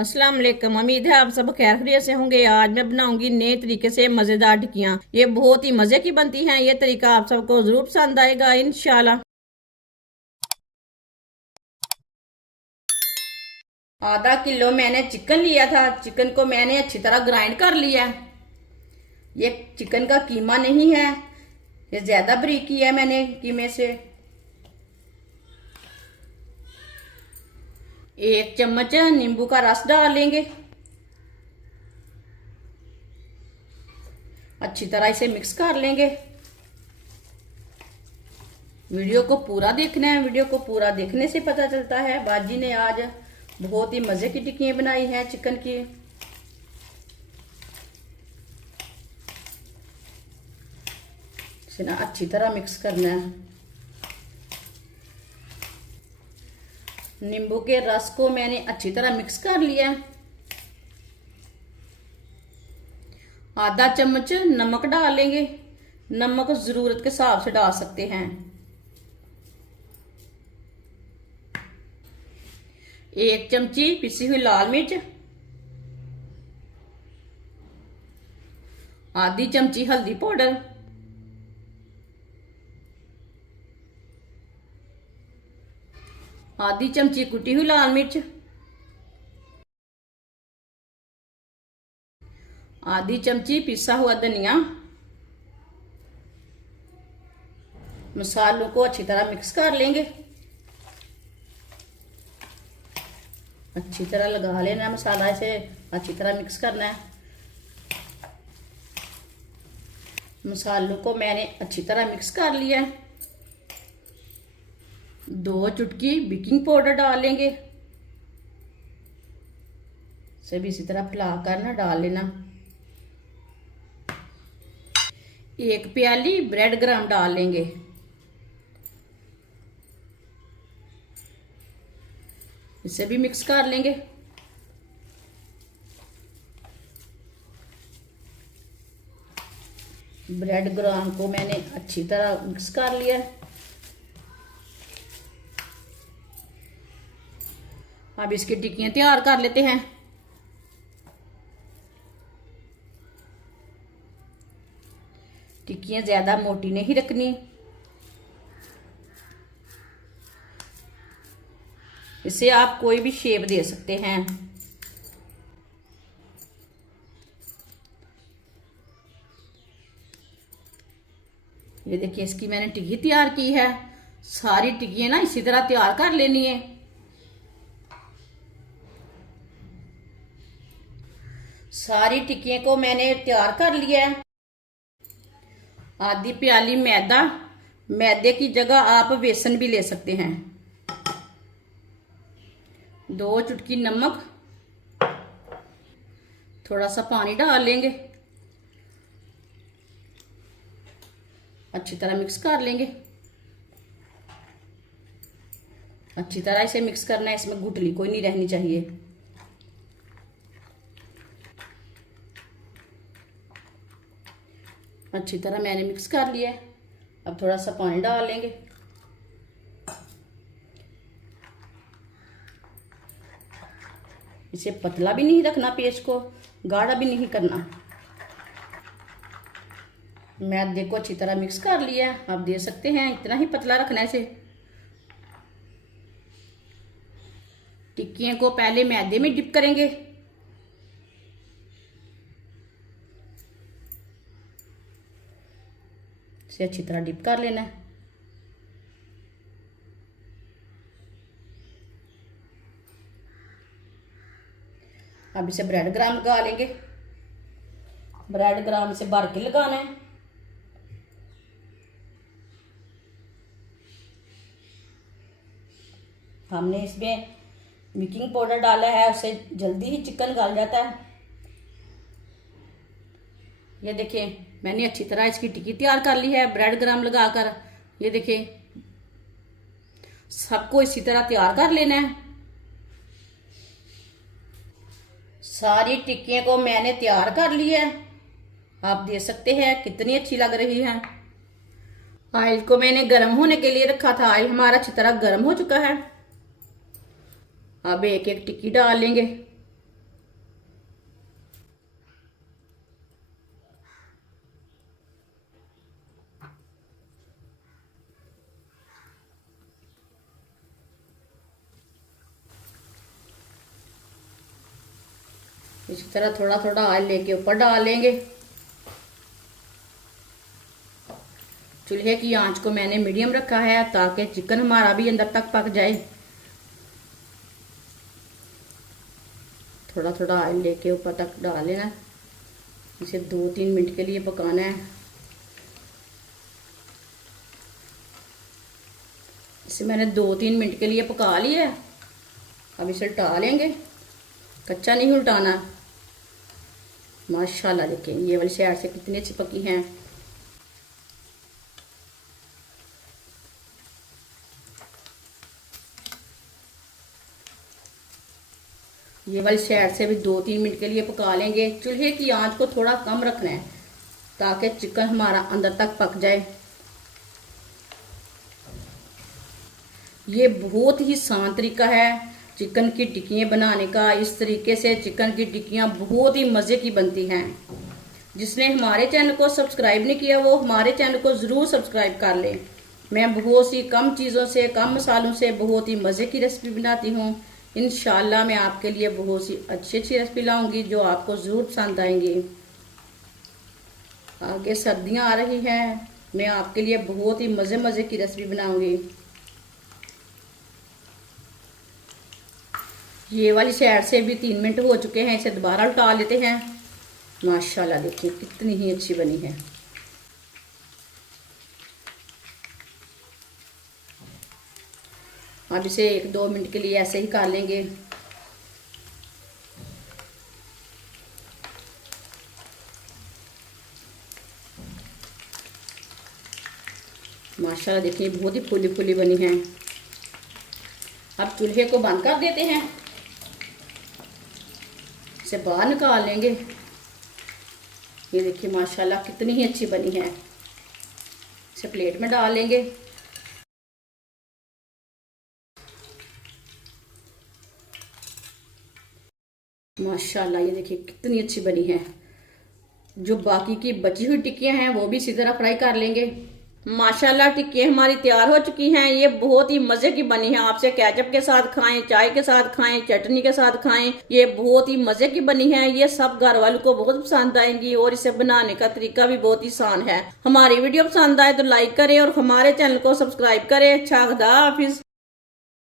अस्सलाम वालेकुम। उम्मीद है आप सब खैर खैरियत से होंगे। आज मैं बनाऊंगी नए तरीके से मज़ेदार टिक्कियाँ। ये बहुत ही मज़े की बनती हैं। ये तरीका आप सबको ज़रूर पसंद आएगा इंशाल्लाह। आधा किलो मैंने चिकन लिया था। चिकन को मैंने अच्छी तरह ग्राइंड कर लिया। ये चिकन का कीमा नहीं है, ये ज्यादा बारीक किया है मैंने कीमे से। 1 चम्मच नींबू का रस डाल लेंगे। अच्छी तरह इसे मिक्स कर लेंगे। वीडियो को पूरा देखना है। वीडियो को पूरा देखने से पता चलता है बाजी ने आज बहुत ही मजे की टिक्कियां बनाई हैं चिकन की। इसे ना अच्छी तरह मिक्स करना है। नींबू के रस को मैंने अच्छी तरह मिक्स कर लिया। आधा चम्मच नमक डाल लेंगे। नमक जरूरत के हिसाब से डाल सकते हैं। 1 चमची पिसी हुई लाल मिर्च। आधी चमची हल्दी पाउडर। आधी चमची कुटी हुई लाल मिर्च। आधी चमची पिसा हुआ धनिया। मसालों को अच्छी तरह मिक्स कर लेंगे। अच्छी तरह लगा लेना मसाला, इसे अच्छी तरह मिक्स करना है। मसालों को मैंने अच्छी तरह मिक्स कर लिया। 2 चुटकी बेकिंग पाउडर डाल लेंगे। इसे भी इसी तरह फैला कर ना डाल लेना। 1 प्याली ब्रेड क्रम्ब डाल लेंगे। इसे भी मिक्स कर लेंगे। ब्रेड क्रम्ब को मैंने अच्छी तरह मिक्स कर लिया। अब इसकी टिक्कियां तैयार कर लेते हैं। टिक्कियां ज्यादा मोटी नहीं रखनी। इसे आप कोई भी शेप दे सकते हैं। ये देखिए इसकी मैंने टिक्की तैयार की है। सारी टिक्कियां ना इसी तरह तैयार कर लेनी है। सारी टिक्कियों को मैंने तैयार कर लिया है। आधी प्याली मैदा। मैदे की जगह आप बेसन भी ले सकते हैं। 2 चुटकी नमक। थोड़ा सा पानी डाल लेंगे। अच्छी तरह मिक्स कर लेंगे। अच्छी तरह इसे मिक्स करना है। इसमें गुठली कोई नहीं रहनी चाहिए। अच्छी तरह मैंने मिक्स कर लिया है। अब थोड़ा सा पानी डाल लेंगे। इसे पतला भी नहीं रखना, पेस्ट को गाढ़ा भी नहीं करना। मैदे को अच्छी तरह मिक्स कर लिया। आप दे सकते हैं इतना ही पतला रखना है इसे। टिक्कियों को पहले मैदे में डिप करेंगे। इसे अच्छी तरह डिप कर लेना है। अब इसे ब्रेड क्रम्ब लगा लेंगे। ब्रेड क्रम्ब से भर के लगाना है। हमने इसमें बेकिंग पाउडर डाला है, उससे जल्दी ही चिकन गल जाता है। ये देखिए मैंने अच्छी तरह इसकी टिक्की तैयार कर ली है ब्रेड क्रम्ब लगाकर। ये देखिए सबको इसी तरह तैयार कर लेना है। सारी टिक्कियों को मैंने तैयार कर लिया है। आप देख सकते हैं कितनी अच्छी लग रही है। ऑयल को मैंने गर्म होने के लिए रखा था। ऑयल हमारा अच्छी तरह गर्म हो चुका है। अब एक एक टिक्की डाल लेंगे। इसी तरह थोड़ा थोड़ा ऑयल लेके ऊपर डाल लेंगे। चूल्हे की आंच को मैंने मीडियम रखा है ताकि चिकन हमारा भी अंदर तक पक जाए। थोड़ा थोड़ा ऑयल लेके ऊपर तक डाल लेना। इसे 2-3 मिनट के लिए पकाना है। इसे मैंने 2-3 मिनट के लिए पका लिया है। अब इसे उल्टा लेंगे, कच्चा नहीं उल्टाना। माशाल्लाह देखें ये वाली साइड से कितनी अच्छी पकी हैं। ये वाली साइड से भी 2-3 मिनट के लिए पका लेंगे। चूल्हे की आंच को थोड़ा कम रखना है ताकि चिकन हमारा अंदर तक पक जाए। ये बहुत ही आसान तरीका है चिकन की टिक्कियाँ बनाने का। इस तरीके से चिकन की टिक्कियाँ बहुत ही मज़े की बनती हैं। जिसने हमारे चैनल को सब्सक्राइब नहीं किया वो हमारे चैनल को ज़रूर सब्सक्राइब कर ले। मैं बहुत सी कम चीज़ों से, कम मसालों से बहुत ही मज़े की रेसिपी बनाती हूँ। इंशाल्लाह मैं आपके लिए बहुत सी अच्छी अच्छी रेसिपी लाऊंगी जो आपको ज़रूर पसंद आएंगी। आगे सर्दियाँ आ रही हैं, मैं आपके लिए बहुत ही मज़े मज़े की रेसिपी बनाऊंगी। ये वाली साइड से भी 3 मिनट हो चुके हैं। इसे दोबारा उल्टा लेते हैं। माशाल्लाह देखिए कितनी ही अच्छी बनी है। अब इसे 1-2 मिनट के लिए ऐसे ही कर लेंगे। माशाल्लाह देखिए बहुत ही फूली फूली बनी है। अब चूल्हे को बंद कर देते हैं। इसे बाहर निकाल लेंगे। ये देखिए माशाल्लाह कितनी ही अच्छी बनी है। इसे प्लेट में डाल लेंगे। माशाल्लाह ये देखिए कितनी अच्छी बनी है। जो बाकी की बची हुई टिक्कियां हैं वो भी इसी तरह फ्राई कर लेंगे। माशाल्लाह टिक्कियाँ हमारी तैयार हो चुकी हैं। ये बहुत ही मज़े की बनी है। आपसे केचप के साथ खाएं, चाय के साथ खाएं, चटनी के साथ खाएं। ये बहुत ही मज़े की बनी है। ये सब घर वालों को बहुत पसंद आएंगी और इसे बनाने का तरीका भी बहुत ही आसान है। हमारी वीडियो पसंद आए तो लाइक करें और हमारे चैनल को सब्सक्राइब करें। अच्छा खुदा हाफिज।